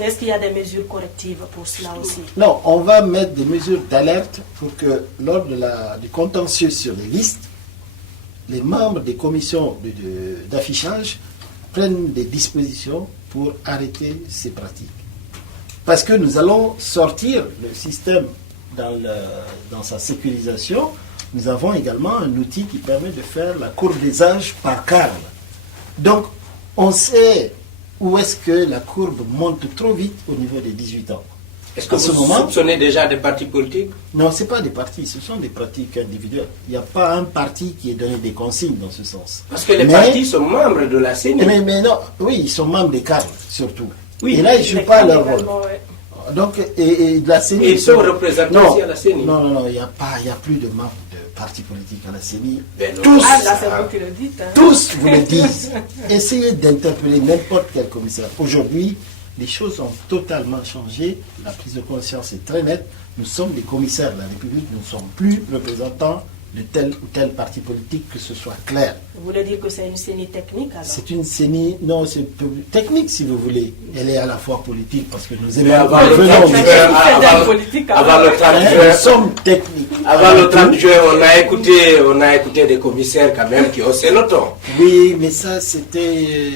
Est-ce qu'il y a des mesures correctives pour cela aussi? Non, on va mettre des mesures d'alerte pour que lors du contentieux sur les listes, les membres des commissions d'affichage prennent des dispositions pour arrêter ces pratiques. Parce que nous allons sortir le système dans sa sécurisation. Nous avons également un outil qui permet de faire la courbe des âges par cadre. Donc, on sait où est-ce que la courbe monte trop vite au niveau des 18 ans. Est-ce que vous soupçonnez déjà des partis politiques? Non, ce n'est pas des partis, ce sont des pratiques individuelles. Il n'y a pas un parti qui ait donné des consignes dans ce sens. Parce que les partis sont membres de la CENI. Mais non, oui, ils sont membres des cadres, surtout. Oui, et là, ils ne jouent pas leur rôle. Donc, et de la CENI... Et ils sont représentés aussi à la CENI. Non, il n'y a plus de membres de partis politiques à la CENI. Tous, là, c'est vous qui le dites. Hein. Tous vous le disent. Essayez d'interpeller n'importe quel commissaire. Aujourd'hui, les choses ont totalement changé. La prise de conscience est très nette. Nous sommes des commissaires de la République. Nous ne sommes plus représentants de tel ou tel parti politique, que ce soit clair. Vous voulez dire que c'est une CENI technique alors? C'est une CENI, non, c'est technique si vous voulez. Elle est à la fois politique parce que nous aimons. Avant le 30 juin, nous sommes techniques. Avant le 30 juin, on a écouté des commissaires quand même qui haussaient le ton. Oui, mais ça c'était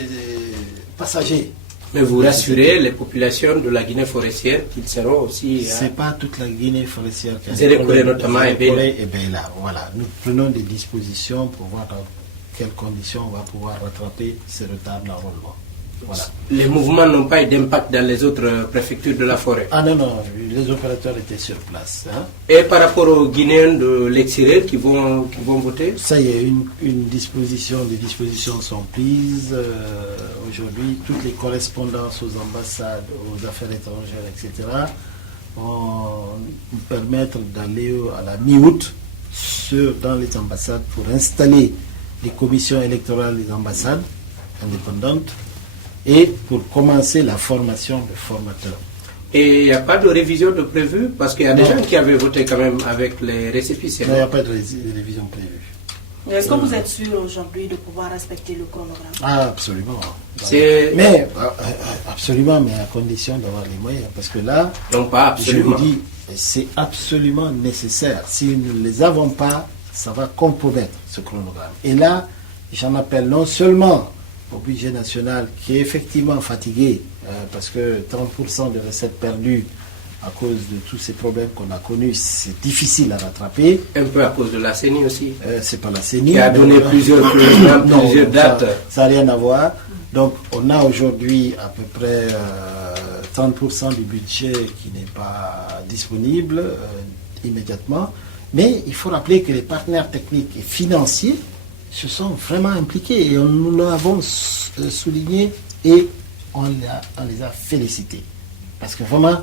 passager. Mais vous rassurez les populations de la Guinée forestière qu'ils seront aussi... C'est pas toute la Guinée forestière qui a Zérekouré notamment et Beila. Voilà, nous prenons des dispositions pour voir dans quelles conditions on va pouvoir rattraper ces retards d'enrôlement. Voilà. Les mouvements n'ont pas eu d'impact dans les autres préfectures de la forêt? Ah non, les opérateurs étaient sur place. Hein. Et par rapport aux Guinéens de l'extérieur qui vont voter? Ça y est, des dispositions sont prises. Aujourd'hui, toutes les correspondances aux ambassades, aux affaires étrangères, etc., vont nous permettre d'aller à la mi-août dans les ambassades pour installer les commissions électorales des ambassades indépendantes et pour commencer la formation de formateurs. Et il n'y a pas de révision de prévue? Parce qu'il y a des gens qui avaient voté quand même avec les récépissés. Non, il n'y a pas de révision prévue. Est-ce que vous êtes sûr aujourd'hui de pouvoir respecter le chronogramme? Ah, absolument. Absolument, mais à condition d'avoir les moyens. Parce que là, non, pas absolument. Je vous dis, c'est absolument nécessaire. Si nous ne les avons pas, ça va compromettre ce chronogramme. Et là, j'en appelle non seulement au budget national qui est effectivement fatigué, parce que 30% de recettes perdues à cause de tous ces problèmes qu'on a connus, c'est difficile à rattraper. Un peu à cause de la CENI aussi. C'est pas la CENI. Qui a donné plusieurs dates. Ça n'a rien à voir. Donc on a aujourd'hui à peu près 30% du budget qui n'est pas disponible immédiatement. Mais il faut rappeler que les partenaires techniques et financiers se sont vraiment impliqués et nous l'avons souligné et on les a félicités. Parce que vraiment,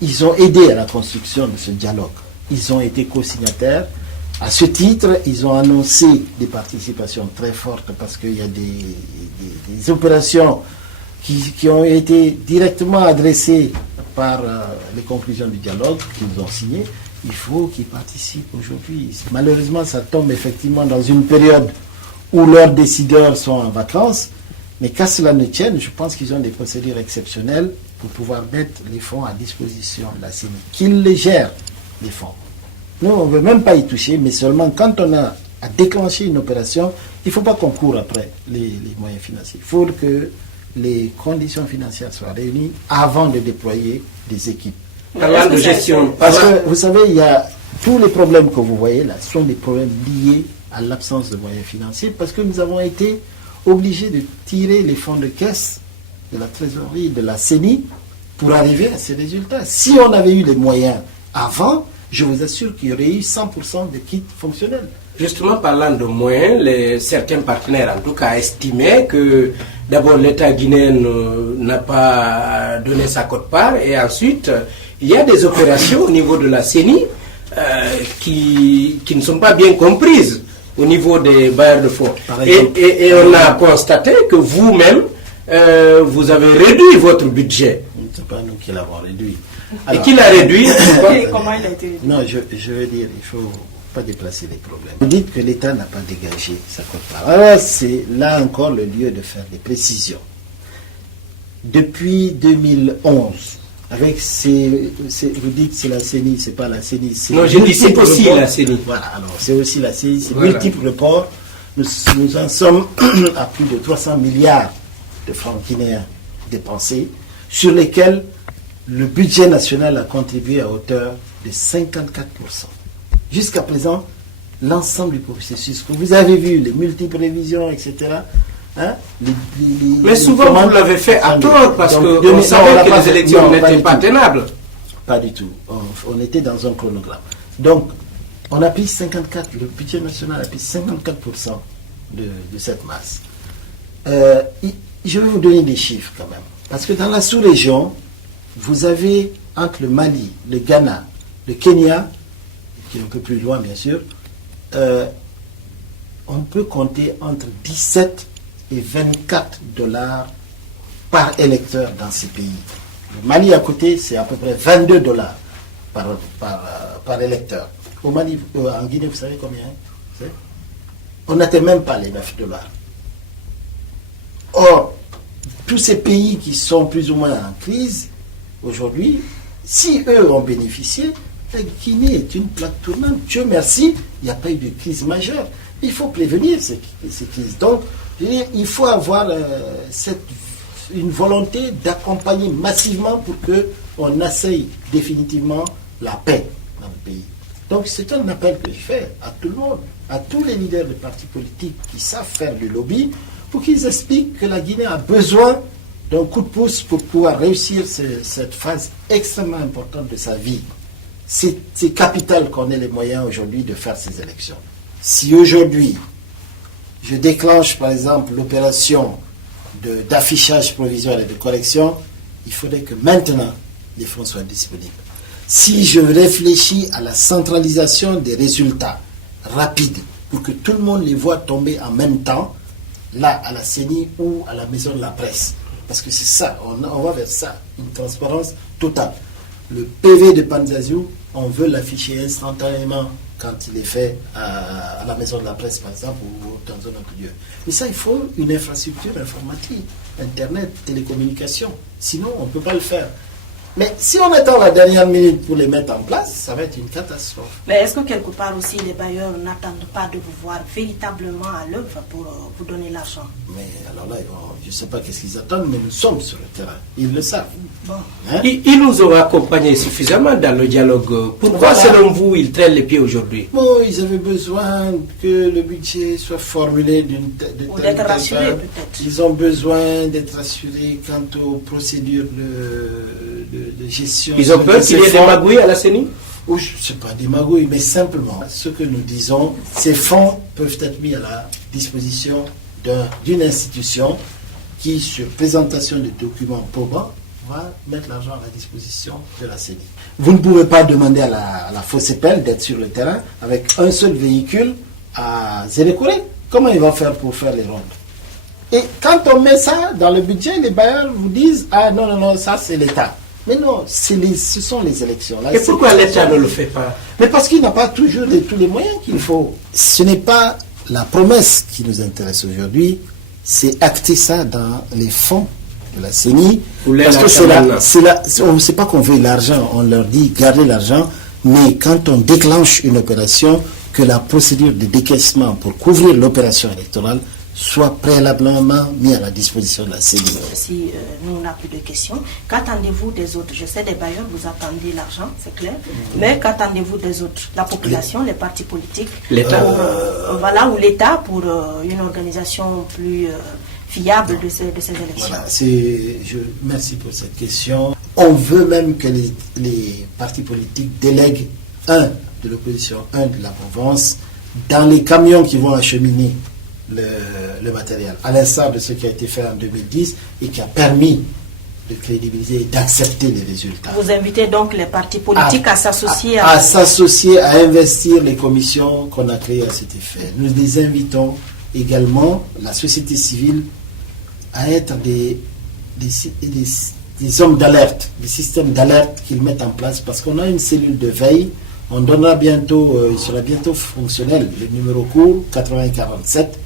ils ont aidé à la construction de ce dialogue. Ils ont été co-signataires. À ce titre, ils ont annoncé des participations très fortes parce qu'il y a des opérations qui ont été directement adressées par les conclusions du dialogue qu'ils ont signées. Il faut qu'ils participent aujourd'hui. Malheureusement, ça tombe effectivement dans une période où leurs décideurs sont en vacances. Mais qu'à cela ne tienne, je pense qu'ils ont des procédures exceptionnelles pour pouvoir mettre les fonds à disposition de la CENI. Qu'ils les gèrent, les fonds. Nous, on ne veut même pas y toucher, mais seulement quand on a à déclencher une opération, il ne faut pas qu'on court après les moyens financiers. Il faut que les conditions financières soient réunies avant de déployer des équipes. Parlant de gestion. Parce que, vous savez, il y a tous les problèmes que vous voyez là, sont des problèmes liés à l'absence de moyens financiers, parce que nous avons été obligés de tirer les fonds de caisse de la trésorerie, de la CENI, pour arriver à ces résultats. Si on avait eu les moyens avant, je vous assure qu'il y aurait eu 100% de kits fonctionnels. Justement, parlant de moyens, certains partenaires, en tout cas, estimaient que d'abord l'État guinéen n'a pas donné sa quote-part, et ensuite, il y a des opérations au niveau de la CENI qui ne sont pas bien comprises au niveau des bailleurs de fonds. Et on a constaté que vous-même, vous avez réduit votre budget. Ce n'est pas nous qui l'avons réduit. Alors, et qui l'a réduit? Comment il a été réduit? Non, je veux dire, il ne faut pas déplacer les problèmes. Vous dites que l'État n'a pas dégagé sa quote-part. Alors, c'est là encore le lieu de faire des précisions. depuis 2011, avec vous dites que c'est la CENI, c'est pas la CENI. Non, je dis c'est aussi la CENI. Voilà, alors c'est aussi la CENI, c'est Voilà. multiples reports. Nous en sommes à plus de 300 milliards de francs guinéens dépensés, sur lesquels le budget national a contribué à hauteur de 54%. Jusqu'à présent, l'ensemble du processus que vous avez vu, les multiples révisions, etc. Hein, Mais souvent, vous l'avez fait à tort parce Donc, qu'on savait que pas les fait- élections non, n'étaient du pas tout. tenables. Pas du tout. On était dans un chronogramme. Donc, on a pris 54, le budget national a pris 54% de cette masse. Je vais vous donner des chiffres quand même. Parce que dans la sous-région, vous avez entre le Mali, le Ghana, le Kenya, qui est un peu plus loin bien sûr, on peut compter entre 17 et 24 dollars par électeur dans ces pays. Le Mali à côté, c'est à peu près 22 dollars par électeur. Au Mali, en Guinée, vous savez combien c'est? On n'atteint même pas les 9 dollars. Or, tous ces pays qui sont plus ou moins en crise, aujourd'hui, si eux ont bénéficié, la Guinée est une plaque tournante. Dieu merci, il n'y a pas eu de crise majeure. Il faut prévenir ces crises. Donc, je veux dire, il faut avoir une volonté d'accompagner massivement pour qu'on asseye définitivement la paix dans le pays. Donc, c'est un appel que je fais à tout le monde, à tous les leaders de partis politiques qui savent faire du lobby, pour qu'ils expliquent que la Guinée a besoin d'un coup de pouce pour pouvoir réussir cette phase extrêmement importante de sa vie. C'est capital qu'on ait les moyens aujourd'hui de faire ces élections. Si aujourd'hui, je déclenche par exemple l'opération d'affichage provisoire et de correction, il faudrait que maintenant les fonds soient disponibles. Si je réfléchis à la centralisation des résultats rapides, pour que tout le monde les voit tomber en même temps, là, à la CENI ou à la maison de la presse. Parce que c'est ça, on va vers ça, une transparence totale. Le PV de Panzazou, on veut l'afficher instantanément quand il est fait à la maison de la presse, par exemple, ou dans un autre lieu. Mais ça, il faut une infrastructure informatique, Internet, télécommunications. Sinon, on ne peut pas le faire. Mais si on attend la dernière minute pour les mettre en place, ça va être une catastrophe. Mais est-ce que quelque part aussi les bailleurs n'attendent pas de vous voir véritablement à l'œuvre pour vous donner l'argent? Mais alors là, je ne sais pas qu'est-ce qu'ils attendent, mais nous sommes sur le terrain. Ils le savent. Bon. Hein? Il nous aura accompagnés suffisamment dans le dialogue. Pourquoi, Voilà. selon vous, il traîne les pieds aujourd'hui? Bon, ils avaient besoin que le budget soit formulé de Ou telle d'être rassurés façon. peut-être. Ils ont besoin d'être rassurés quant aux procédures de gestion. Ils ont peur qu'il y ait des magouilles à la CENI? Ou je ne sais pas, des magouilles, mais simplement, ce que nous disons, ces fonds peuvent être mis à la disposition d'une institution qui, sur présentation de documents probants, va mettre l'argent à la disposition de la CENI. Vous ne pouvez pas demander à la FOSEPEL d'être sur le terrain avec un seul véhicule à Zérékoré. Comment ils vont faire pour faire les rondes? Et quand on met ça dans le budget, les bailleurs vous disent « Ah non, non, non, ça c'est l'État ». Mais non, ce sont les élections. Là, Et pourquoi l'État ne le fait pas? Mais parce qu'il n'a pas toujours tous les moyens qu'il faut. Ce n'est pas la promesse qui nous intéresse aujourd'hui, c'est acter ça dans les fonds de la CENI. Parce que c'est pas qu'on veut l'argent, on leur dit gardez l'argent, mais quand on déclenche une opération, que la procédure de décaissement pour couvrir l'opération électorale soit préalablement mis à la disposition de la CENI. Si nous n'avons plus de questions, qu'attendez-vous des autres? Je sais des bailleurs, vous attendez l'argent, c'est clair, mais qu'attendez-vous des autres? La population, les partis politiques, l'État. Voilà, ou l'État pour une organisation plus fiable de ces élections. Voilà, merci pour cette question. On veut même que les partis politiques délèguent un de l'opposition, un de la Provence, dans les camions qui vont acheminer le matériel, à l'instar de ce qui a été fait en 2010 et qui a permis de crédibiliser et d'accepter les résultats. Vous invitez donc les partis politiques à s'associer à s'associer, à investir les commissions qu'on a créées à cet effet. Nous les invitons également, la société civile, à être des hommes d'alerte, des systèmes d'alerte qu'ils mettent en place, parce qu'on a une cellule de veille. On donnera bientôt, il sera bientôt fonctionnel, le numéro court 8047.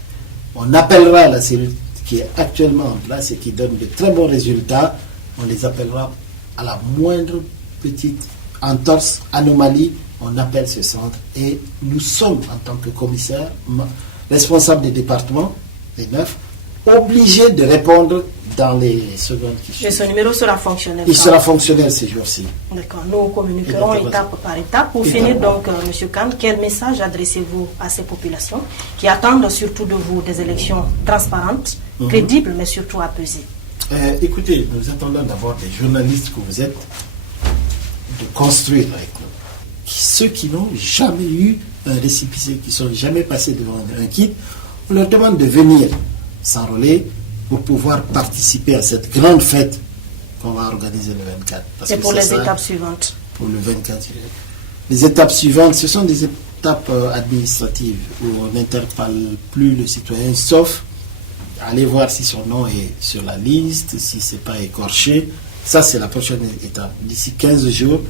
On appellera la cellule qui est actuellement en place et qui donne de très bons résultats, on les appellera à la moindre petite entorse, anomalie, on appelle ce centre. Et nous sommes, en tant que commissaire, responsables des départements, des 9, obligés de répondre dans les secondes qui suivent. Et ce numéro sera fonctionnel. Il sera fonctionnel ces jours-ci. D'accord. Nous communiquerons étape par étape. Pour finir, donc, M. Khan, quel message adressez-vous à ces populations qui attendent surtout de vous des élections transparentes, crédibles, mais surtout apaisées? Écoutez, nous attendons d'avoir des journalistes que vous êtes, de construire avec nous. Ceux qui n'ont jamais eu un récépissé, qui ne sont jamais passés devant un kit, on leur demande de venir s'enrôler pour pouvoir participer à cette grande fête qu'on va organiser le 24. C'est pour les étapes suivantes. Pour le 24. Les étapes suivantes, ce sont des étapes administratives où on n'interpelle plus le citoyen, sauf aller voir si son nom est sur la liste, si ce n'est pas écorché. Ça, c'est la prochaine étape. D'ici 15 jours,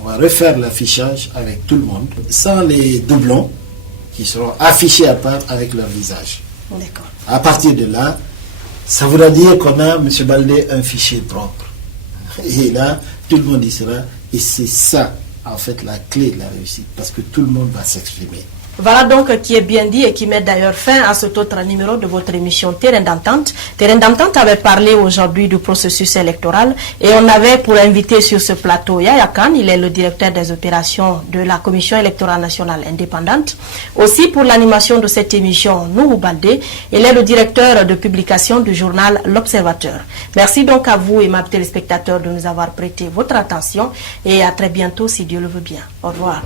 on va refaire l'affichage avec tout le monde, sans les doublons qui seront affichés à part avec leur visage. D'accord. À partir de là, ça voudra dire qu'on a, M. Baldé, un fichier propre. Et là, tout le monde y sera. Et c'est ça, en fait, la clé de la réussite. Parce que tout le monde va s'exprimer. Voilà donc qui est bien dit et qui met d'ailleurs fin à cet autre numéro de votre émission Terrain d'entente. Terrain d'entente avait parlé aujourd'hui du processus électoral et on avait pour inviter sur ce plateau Yaya Khan, il est le directeur des opérations de la Commission électorale nationale indépendante. Aussi pour l'animation de cette émission, Nourou Baldé, il est le directeur de publication du journal L'Observateur. Merci donc à vous, aimables téléspectateurs, de nous avoir prêté votre attention et à très bientôt si Dieu le veut bien. Au revoir.